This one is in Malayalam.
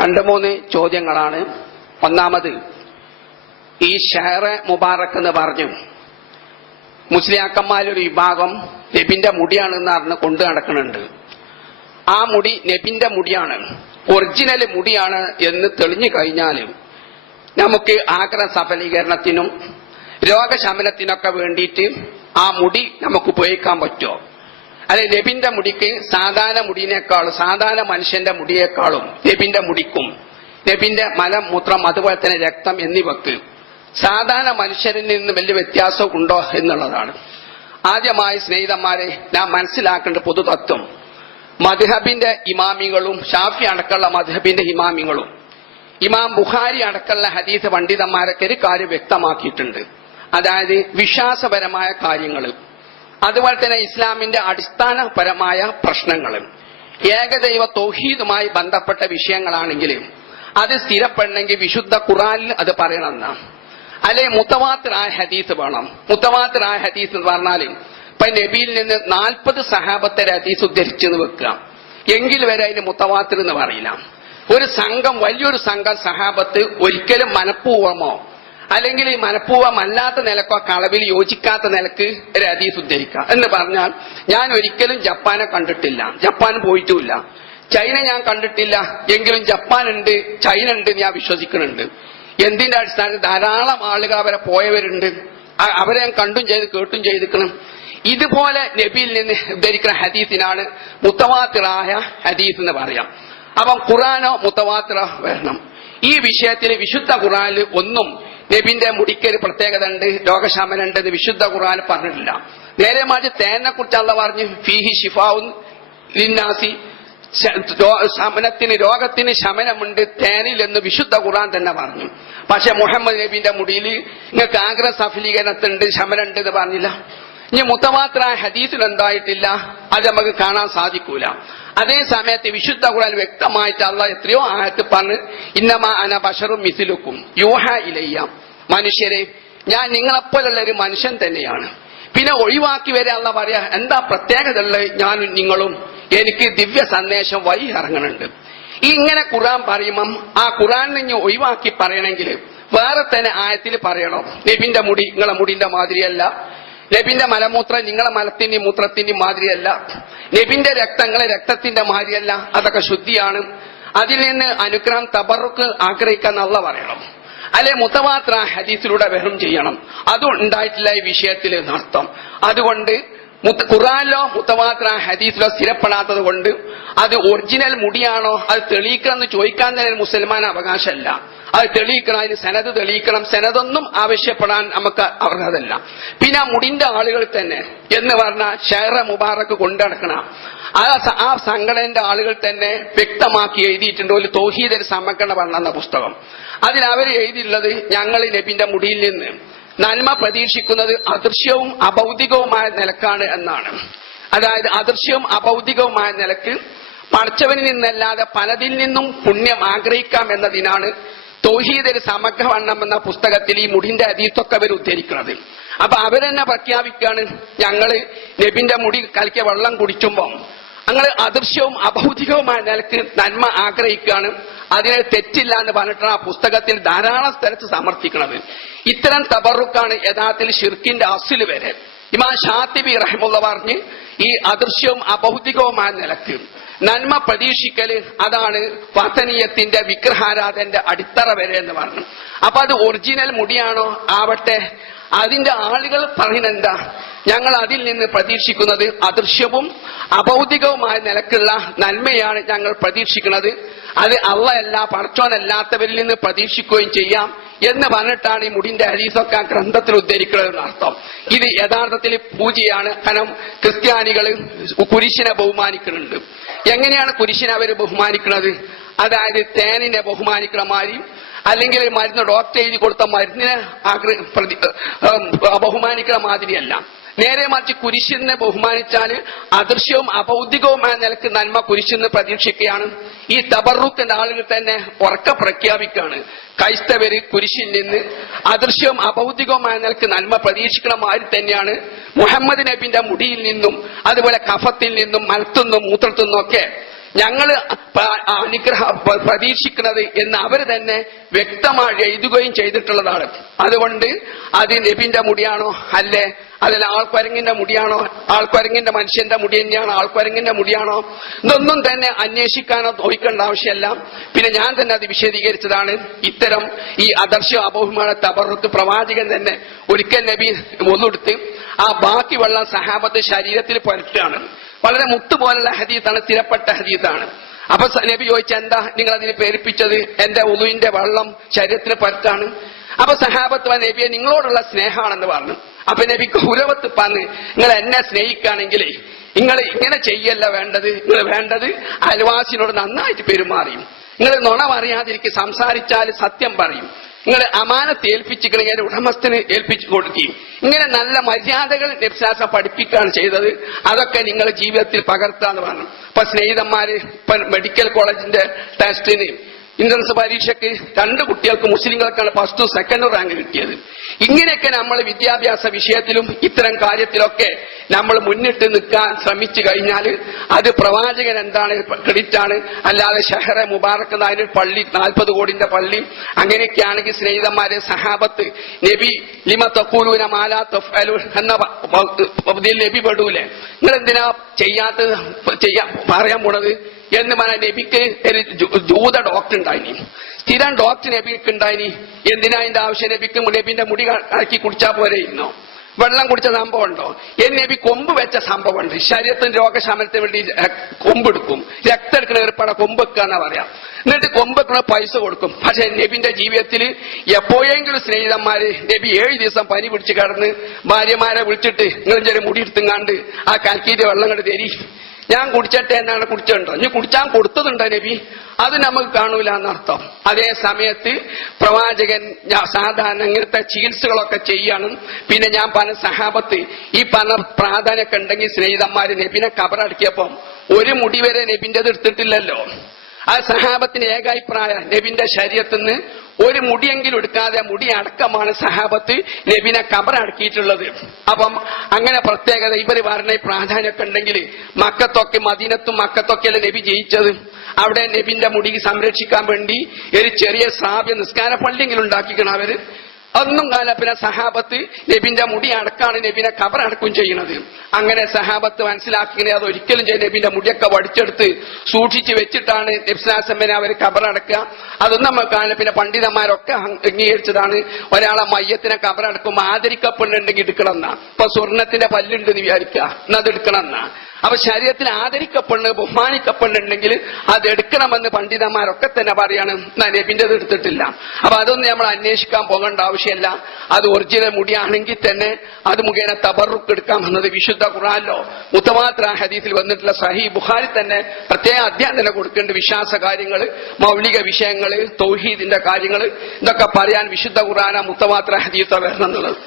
രണ്ട് മൂന്ന് ചോദ്യങ്ങളാണ്. ഒന്നാമത് ഈ ഷെയർ മുബാറക് എന്ന് പറഞ്ഞു. മുസ്ലിയാക്കന്മാരൊരു വിഭാഗം നബിന്റെ മുടിയാണെന്ന് അറിഞ്ഞ് കൊണ്ടു നടക്കുന്നുണ്ട്. ആ മുടി നബിന്റെ മുടിയാണ്. ഒറിജിനൽ മുടിയാണ് എന്ന് തെളിഞ്ഞു കഴിഞ്ഞാൽ നമുക്ക് ആഗ്രഹ സഫലീകരണത്തിനും രോഗശമനത്തിനൊക്കെ വേണ്ടിയിട്ട് ആ മുടി നമുക്ക് ഉപയോഗിക്കാൻ പറ്റുമോ? അല്ലെ നബിന്റെ മുടിക്ക് സാധാരണ മുടിനേക്കാളും സാധാരണ മനുഷ്യന്റെ മുടിയേക്കാളും നബിന്റെ മുടിക്കും നബിന്റെ മലം മൂത്രം അതുപോലെ തന്നെ രക്തം എന്നിവക്ക് സാധാരണ മനുഷ്യരിൽ നിന്ന് വലിയ വ്യത്യാസം ഉണ്ടോ എന്നുള്ളതാണ്. ആദ്യമായി സ്നേഹിതന്മാരെ നാം മനസ്സിലാക്കേണ്ട പൊതുതത്വം മധുഹബിന്റെ ഇമാമികളും ഷാഫി അടക്കമുള്ള മധുഹബിന്റെ ഇമാമികളും ഇമാം ബുഖാരി അടക്കമുള്ള ഹദീസ് പണ്ഡിതന്മാരൊക്കെ ഒരു കാര്യം വ്യക്തമാക്കിയിട്ടുണ്ട്. അതായത് വിശ്വാസപരമായ കാര്യങ്ങൾ അതുപോലെ തന്നെ ഇസ്ലാമിന്റെ അടിസ്ഥാനപരമായ പ്രശ്നങ്ങൾ. ഏകദൈവ തൗഹീദുമായി ബന്ധപ്പെട്ട വിഷയങ്ങളാണെങ്കിലും അത് സ്ഥിരപ്പെടണമെങ്കിൽ വിശുദ്ധ ഖുറാനിൽ അത് പറയണമെന്ന്. അല്ലെ മുത്തവാത്തിറായ ഹദീസ് വേണം. മുത്തവാത്തിറായ ഹദീസ് എന്ന് പറഞ്ഞാൽ ഇപ്പൊ നബിയിൽ നിന്ന് നാൽപ്പത് സഹാബത്തെ ഹദീസ് ഉദ്ധരിച്ചെന്ന് വെക്കുക. എങ്കിൽ വരെ അതിന് മുത്തവാത്തിർ എന്ന് പറയില്ല. ഒരു സംഘം വലിയൊരു സംഘം സഹാബത്ത് ഒരിക്കലും മനഃപൂർവമോ അല്ലെങ്കിൽ ഈ മനഃപൂർവമല്ലാത്ത നിലക്കോ കളവിൽ യോജിക്കാത്ത നിലയ്ക്ക് ഒരു ഹദീസ് ഉദ്ധരിക്കുക എന്ന് പറഞ്ഞാൽ ഞാൻ ഒരിക്കലും ജപ്പാനെ കണ്ടിട്ടില്ല. ജപ്പാൻ പോയിട്ടുമില്ല. ചൈന ഞാൻ കണ്ടിട്ടില്ല. എങ്കിലും ജപ്പാൻ ഉണ്ട് ചൈന ഉണ്ട് ഞാൻ വിശ്വസിക്കുന്നുണ്ട്. എന്തിന്റെ അടിസ്ഥാനത്തിൽ ധാരാളം ആളുകൾ അവരെ പോയവരുണ്ട്. അവരെ ഞാൻ കണ്ടും ചെയ്ത് കേട്ടും ചെയ്തിക്കണം ഇതുപോലെ നബിയിൽ നിന്ന് ഉദ്ധരിക്കുന്ന ഹദീസിനാണ് മുത്തവാത്തിറായ ഹദീസ് എന്ന് പറയാം. അപ്പം ഖുറാനോ മുത്തവാത്തിറ വരണം. ഈ വിഷയത്തിൽ വിശുദ്ധ ഖുറാനിൽ ഒന്നും നബിന്റെ മുടിക്കൊരു പ്രത്യേകത ഉണ്ട് രോഗശമനം ഉണ്ട് എന്ന് വിശുദ്ധ ഖുർആൻ പറഞ്ഞിട്ടില്ല. നേരെ മാറ്റി തേനെ കുറിച്ച് അല്ല പറഞ്ഞു ഫീഹി ഷിഫാവുൻ ലിന്നാസി ശമനത്തിന് രോഗത്തിന് ശമനമുണ്ട് തേനിൽ എന്ന് വിശുദ്ധ ഖുറാൻ തന്നെ പറഞ്ഞു. പക്ഷെ മുഹമ്മദ് നബിന്റെ മുടിയിൽ നിങ്ങൾക്ക് കാൻഗ്രസ് സഫലീകരണത്തിനുണ്ട് ശമനമുണ്ട് എന്ന് പറഞ്ഞില്ല. ഇനി മുത്തമാത്രായ ഹദീസിൽ എന്തായിട്ടില്ല അത് നമുക്ക് കാണാൻ സാധിക്കൂല. അതേ സമയത്ത് വിശുദ്ധ ഖുറാൻ വ്യക്തമായിട്ട് അള്ള എത്രയോ ആയത്ത് പറഞ്ഞ് ഇന്നമാ അന ബഷറും മിസിലുക്കും യൂഹ ഇലയ്യ. മനുഷ്യരെ ഞാൻ നിങ്ങളെപ്പോലുള്ള ഒരു മനുഷ്യൻ തന്നെയാണ്. പിന്നെ ഒഴിവാക്കി വരെ അല്ല പറയാ എന്താ പ്രത്യേകത ഉള്ളത് ഞാനും നിങ്ങളും? എനിക്ക് ദിവ്യ സന്ദേശം വഴി ഇറങ്ങുന്നുണ്ട് ഇങ്ങനെ ഖുറാൻ പറയുമ്പം ആ ഖുറാൻ നിന്ന് ഒഴിവാക്കി പറയണമെങ്കിൽ വേറെ തന്നെ ആയത്തിൽ പറയണം. നബിന്റെ മുടി നിങ്ങളെ മുടിന്റെ മാതിരിയല്ല. നബിന്റെ മലമൂത്രം നിങ്ങളെ മലത്തിന്റെയും മൂത്രത്തിന്റെയും മാതിരിയല്ല. നബിന്റെ രക്തങ്ങളെ രക്തത്തിന്റെ മാതിരിയല്ല. അതൊക്കെ ശുദ്ധിയാണ്. അതിൽ നിന്ന് അനുഗ്രഹം തബറുക്ക് ആഗ്രഹിക്കാൻ നല്ല പറയണം. അല്ലെ മുത്തവാത്ര ഹദീസിലൂടെ വെറും ചെയ്യണം. അതും ഉണ്ടായിട്ടില്ല ഈ വിഷയത്തിൽ എന്നർത്ഥം അതുകൊണ്ട് ഖുറാനിലോ മുത്തവാത്ര ഹദീസിലോ സ്ഥിരപ്പെടാത്തത് കൊണ്ട് അത് ഒറിജിനൽ മുടിയാണോ അത് തെളിയിക്കണം എന്ന് ചോദിക്കാൻ തന്നെ മുസൽമാൻ അവകാശമല്ല. അത് തെളിയിക്കണം അതിന് സനത് തെളിയിക്കണം സനതൊന്നും ആവശ്യപ്പെടാൻ നമുക്ക് അർഹതല്ല. പിന്നെ ആ മുടിന്റെ ആളുകൾ തന്നെ എന്ന് പറഞ്ഞ ഷെയറ മുബാറക്ക് കൊണ്ടുനടക്കണം ആ ആ സംഘടനയുടെ ആളുകൾ തന്നെ വ്യക്തമാക്കി എഴുതിയിട്ടുണ്ട്. ഒരു തോഹീദൻ സമക്കണ പറഞ്ഞ പുസ്തകം. അതിൽ അവർ എഴുതിയിട്ടുള്ളത് ഞങ്ങൾ നബിന്റെ മുടിയിൽ നിന്ന്. നന്മ പ്രതീക്ഷിക്കുന്നത് അദൃശ്യവും അഭൗതികവുമായ നിലക്കാണ് എന്നാണ്. അതായത് അദൃശ്യവും അഭൗതികവുമായ നിലയ്ക്ക് പഠിച്ചവനിൽ നിന്നല്ലാതെ പലതിൽ നിന്നും പുണ്യം ആഗ്രഹിക്കാം എന്നതിനാണ് തൗഹീദ് സമഗ്രവണ്ണം എന്ന പുസ്തകത്തിൽ ഈ മുടിന്റെ അതീത്തൊക്കെ അവർ ഉദ്ധരിക്കുന്നത്. അപ്പൊ അവരെന്നെ പ്രഖ്യാപിക്കുകയാണ് ഞങ്ങൾ നബിന്റെ മുടി കലക്കിയ വെള്ളം കുടിക്കുമ്പോൾ ഞങ്ങൾ അദൃശ്യവും അഭൗതികവുമായ നിലയ്ക്ക് നന്മ ആഗ്രഹിക്കുകയാണ്. അതിനെ തെറ്റില്ല എന്ന് പറഞ്ഞിട്ടാണ് ആ പുസ്തകത്തിൽ ധാരാളം സ്ഥലത്ത് സമർത്ഥിക്കുന്നത് ഇത്തരം തബറുക്കാണ് യഥാർത്ഥത്തിൽ ഷിർക്കിന്റെ അസിൽ വരെ. ഇമാ ഷാത്തിബി റഹ്മുള്ള പറഞ്ഞ് ഈ അദൃശ്യവും അഭൗതികവുമായ നിലയ്ക്ക് നന്മ പ്രതീക്ഷിക്കൽ അതാണ് വസനീയത്തിന്റെ വിഗ്രഹാരാധന്റെ അടിത്തറ വരെ എന്ന് പറഞ്ഞു. അപ്പൊ അത് ഒറിജിനൽ മുടിയാണോ? ആവട്ടെ. അതിന്റെ ആളുകൾ പറയുന്നെന്താ ഞങ്ങൾ അതിൽ നിന്ന് പ്രതീക്ഷിക്കുന്നത് അദൃശ്യവും അഭൗതികവുമായ നിലക്കുള്ള നന്മയാണ് ഞങ്ങൾ പ്രതീക്ഷിക്കുന്നത്. അത് അള്ളയല്ല പടച്ചോനല്ലാത്തവരിൽ നിന്ന് പ്രതീക്ഷിക്കുകയും ചെയ്യാം എന്ന് പറഞ്ഞിട്ടാണ് ഈ മുടിന്റെ ഹരീസൊക്കെ ആ ഗ്രന്ഥത്തിൽ ഉദ്ധരിക്കുന്നത് എന്നർത്ഥം. ഇത് യഥാർത്ഥത്തിൽ പൂജയാണ്. കാരണം ക്രിസ്ത്യാനികൾ കുരിശിനെ ബഹുമാനിക്കുന്നുണ്ട്. എങ്ങനെയാണ് കുരിശിനെ അവർ ബഹുമാനിക്കുന്നത്? അതായത് തേനിനെ ബഹുമാനിക്കണ അല്ലെങ്കിൽ മരുന്ന് ഡോക്ടർ എഴുതി കൊടുത്ത മരുന്നിനെ ആഗ്ര ബഹുമാനിക്കണ മാതിരിയല്ല. നേരെ മറിച്ച് കുരിശിനെ ബഹുമാനിച്ചാൽ അദൃശ്യവും അഭൗതികവുമായ നിലയ്ക്ക് നന്മ കുരിശിന്ന് പ്രതീക്ഷിക്കുകയാണ്. ഈ തബറുക്കിന്റെ ആളുകൾ തന്നെ ഉറക്ക പ്രഖ്യാപിക്കുകയാണ്. ക്രൈസ്തവര് കുരിശിൽ നിന്ന് അദൃശ്യവും അഭൗതികവുമായ നിലയ്ക്ക് നന്മ പ്രതീക്ഷിക്കുന്ന മാതിരി തന്നെയാണ് മുഹമ്മദ് നബിന്റെ മുടിയിൽ നിന്നും അതുപോലെ കഫത്തിൽ നിന്നും മലത്തുനിന്നും മൂത്രത്തുനിന്നും ഒക്കെ ഞങ്ങൾ അനുഗ്രഹ പ്രതീക്ഷിക്കുന്നത് എന്ന് അവർ തന്നെ വ്യക്തമായി എഴുതുകയും ചെയ്തിട്ടുള്ളതാണ്. അതുകൊണ്ട് അത് നബിന്റെ മുടിയാണോ? അല്ലേ? അതിൽ ആൾക്കുരങ്ങിന്റെ മുടിയാണോ? ആൾക്കുരങ്ങിന്റെ മനുഷ്യന്റെ മുടി തന്നെയാണോ? ആൾക്കുരങ്ങിന്റെ മുടിയാണോ? ഇതൊന്നും തന്നെ അന്വേഷിക്കാനോ തോൽക്കേണ്ട ആവശ്യമല്ല. പിന്നെ ഞാൻ തന്നെ അത് വിശദീകരിച്ചതാണ്. ഇത്തരം ഈ അദർശ അബഹുമാന തബറുക്ക് പ്രവാചകൻ തന്നെ ഒരിക്കൽ നബി ഒന്നെടുത്ത് ആ ബാക്കി വെള്ളം സഹാബത്ത് ശരീരത്തിൽ പുരട്ടുകയാണ് വളരെ മുത്തുപോലുള്ള ഹദീസാണ് സ്ഥിരപ്പെട്ട ഹദീസാണ്. അപ്പൊ നബി ചോദിച്ച എന്താ നിങ്ങൾ അതിന് പേരിപ്പിച്ചത് എന്റെ ഉളുവിന്റെ വള്ളം ശരീരത്തിന് പറ്റാണ്. അപ്പൊ സഹാബത്ത് നബിയെ നിങ്ങളോടുള്ള സ്നേഹമാണെന്ന് പറഞ്ഞു. അപ്പൊ നബി ഗൗരവത്ത് പറഞ്ഞ് നിങ്ങൾ എന്നെ സ്നേഹിക്കുകയാണെങ്കിൽ നിങ്ങൾ ഇങ്ങനെ ചെയ്യല്ല വേണ്ടത്. നിങ്ങൾ വേണ്ടത് അയൽവാസിനോട് നന്നായിട്ട് പെരുമാറിയും. നിങ്ങൾ നുണ പറയാതിരിക്കും സംസാരിച്ചാൽ സത്യം പറയും. നിങ്ങൾ അമാനത്ത് ഏൽപ്പിച്ചിക്കണെങ്കിൽ അതിന്റെ ഉടമസ്ഥന് ഏൽപ്പിച്ചു കൊടുക്കുകയും ഇങ്ങനെ നല്ല മര്യാദകൾ നബ്സാസം പഠിപ്പിക്കുകയാണ് ചെയ്തത്. അതൊക്കെ നിങ്ങളെ ജീവിതത്തിൽ പകർത്താന്ന് പറഞ്ഞു. ഇപ്പൊ സ്നേഹിതന്മാര് ഇപ്പൊ മെഡിക്കൽ കോളേജിന്റെ ടെസ്റ്റിന് ഇൻഷുറൻസ് പരീക്ഷയ്ക്ക് രണ്ട് കുട്ടികൾക്ക് മുസ്ലിങ്ങൾക്കാണ് ഫസ്റ്റ് സെക്കൻഡ് റാങ്ക് കിട്ടിയത് ഇങ്ങനെയൊക്കെ നമ്മൾ വിദ്യാഭ്യാസ വിഷയത്തിലും ഇത്തരം കാര്യത്തിലൊക്കെ നമ്മൾ മുന്നിട്ട് നിൽക്കാൻ ശ്രമിച്ചു കഴിഞ്ഞാൽ അത് പ്രവാചകൻ എന്താണ് ക്രെഡിറ്റ് ആണ് അല്ലാതെ ഷഹറെ മുബാറക്ക് നായർ പള്ളി നാൽപ്പത് കോടിന്റെ പള്ളി അങ്ങനെയൊക്കെയാണെങ്കിൽ സ്നേഹിതന്മാരെ സഹാബത്ത് നബി ലിമ തക്കൂലൂന മാലാ തൊഫലു എന്ന നബി പെടൂലേ നിങ്ങൾ എന്തിനാ ചെയ്യാത്തത് ചെയ്യാ പറയാൻ പോണത് എന്ന് പറഞ്ഞ നബിക്ക് ഒരു ജൂത ഡോക്ടർ ഉണ്ടായിനി. സ്ഥിരം ഡോക്ടർ നബിക്ക് ഉണ്ടായിനി. എന്തിനാ അതിന്റെ ആവശ്യം? നബിക്ക് നബിന്റെ മുടി ആക്കി കുടിച്ചാ പോരെ ഇരുന്നോ വെള്ളം കുടിച്ച സംഭവം ഉണ്ടോ? എന്ന് നബി കൊമ്പ് വെച്ച സംഭവം ഉണ്ട് ശരീരത്തിന് രോഗശമനത്തിന് വേണ്ടി കൊമ്പ് കൊമ്പെടുക്കും രക്തം ഏർപ്പാടെ കൊമ്പ് വെക്കുക എന്നാ പറയാം. എന്നിട്ട് കൊമ്പ് വെക്കണ പൈസ കൊടുക്കും. പക്ഷെ നബിന്റെ ജീവിതത്തിൽ എപ്പോഴെങ്കിലും സ്നേഹിതന്മാര് നബി ഏഴ് ദിവസം പനി പിടിച്ച് കിടന്ന് ഭാര്യമാരെ വിളിച്ചിട്ട് ചെറിയ മുടി എടുത്തുങ്ങാണ്ട് ആ കലക്കിയിട്ട് വെള്ളം കണ്ട് തരി. ഞാൻ കുടിച്ചട്ടെ എന്നാണ് കുടിച്ചിട്ടുണ്ടോ ഇനി കുടിച്ചാൻ കൊടുത്തതുണ്ടോ നബി? അത് നമുക്ക് കാണൂല എന്നർത്ഥം. അതേ സമയത്ത് പ്രവാചകൻ സാധാരണ ഇങ്ങനത്തെ ചികിത്സകളൊക്കെ ചെയ്യണം. പിന്നെ ഞാൻ പല സഹാബത്ത് ഈ പല പ്രാധാന്യമൊക്കെ ഉണ്ടെങ്കിൽ സ്നേഹിതന്മാര് നബിനെ കബറടക്കിയപ്പം ഒരു മുടി വരെ നബിന്റെത് എടുത്തിട്ടില്ലല്ലോ. ആ സഹാബത്തിന് ഏകാഭിപ്രായ നബിന്റെ ശരീരത്തിൽ നിന്ന് ഒരു മുടിയെങ്കിലും എടുക്കാതെ മുടി അടക്കമാണ് സഹാബത്ത് നബിനെ കബറടക്കിയിട്ടുള്ളത്. അപ്പം അങ്ങനെ പ്രത്യേകത ഇവർ പറഞ്ഞ പ്രാധാന്യമൊക്കെ ഉണ്ടെങ്കിൽ മക്കത്തൊക്കെ മദീനത്തും മക്കത്തൊക്കെയല്ലേ നബി ജയിച്ചത്? അവിടെ നബിന്റെ മുടി സംരക്ഷിക്കാൻ വേണ്ടി ഒരു ചെറിയ ശ്രാവ്യ നിസ്കാര പള്ളിയെങ്കിലും ഉണ്ടാക്കിക്കണം അവർ. ഒന്നും കാല പിന്നെ സഹാബത്ത് നബിന്റെ മുടി അടക്കാണ് നബിനെ കബറടക്കും ചെയ്യണത്. അങ്ങനെ സഹാബത്ത് മനസ്സിലാക്കിങ്ങനെ അത് ഒരിക്കലും ചെയ്ത് നബിന്റെ മുടിയൊക്കെ വടിച്ചെടുത്ത് സൂക്ഷിച്ച് വെച്ചിട്ടാണ് നബ്സാസമ്മനെ അവർ കബറടക്കുക അതൊന്നും നമ്മൾ കാണില്ല പിന്നെ പണ്ഡിതന്മാരൊക്കെ അംഗീകരിച്ചതാണ്. ഒരാളെ മയ്യത്തിനെ കബറടക്കുമ്പോൾ ആദരിക്കപ്പെടുന്നുണ്ടെങ്കിൽ എടുക്കണം എന്നാ ഇപ്പൊ സ്വർണത്തിന്റെ പല്ലുണ്ട് വിചാരിക്കുക. എന്നത് എടുക്കണം എന്നാ അപ്പൊ ശരീരത്തിൽ ആദരിക്കപ്പെടുന്നത് ബഹുമാനിക്കപ്പെടുന്നുണ്ടെങ്കിൽ അത് എടുക്കണമെന്ന് പണ്ഡിതന്മാരൊക്കെ തന്നെ പറയാണ്. എന്നാ നബിന്റേത് എടുത്തിട്ടില്ല. അപ്പൊ അതൊന്നും നമ്മൾ അന്വേഷിക്കാൻ പോകേണ്ട ആവശ്യമില്ല. അത് ഒറിജിനൽ മുടിയാണെങ്കിൽ തന്നെ അത് മുഖേന തബറുക്ക് എടുക്കാം എന്നത് വിശുദ്ധ ഖുറാനിലോ മുത്തമാത്ര ഹദീസിൽ വന്നിട്ടുള്ള സഹി ബുഹാരി തന്നെ പ്രത്യേക അധ്യായം തന്നെ കൊടുക്കേണ്ട വിശ്വാസ കാര്യങ്ങൾ മൗലിക വിഷയങ്ങൾ തൗഹീദിന്റെ കാര്യങ്ങൾ ഇതൊക്കെ പറയാൻ വിശുദ്ധ ഖുറാന മുത്തമാത്ര ഹദീസ വരണം എന്നുള്ളത്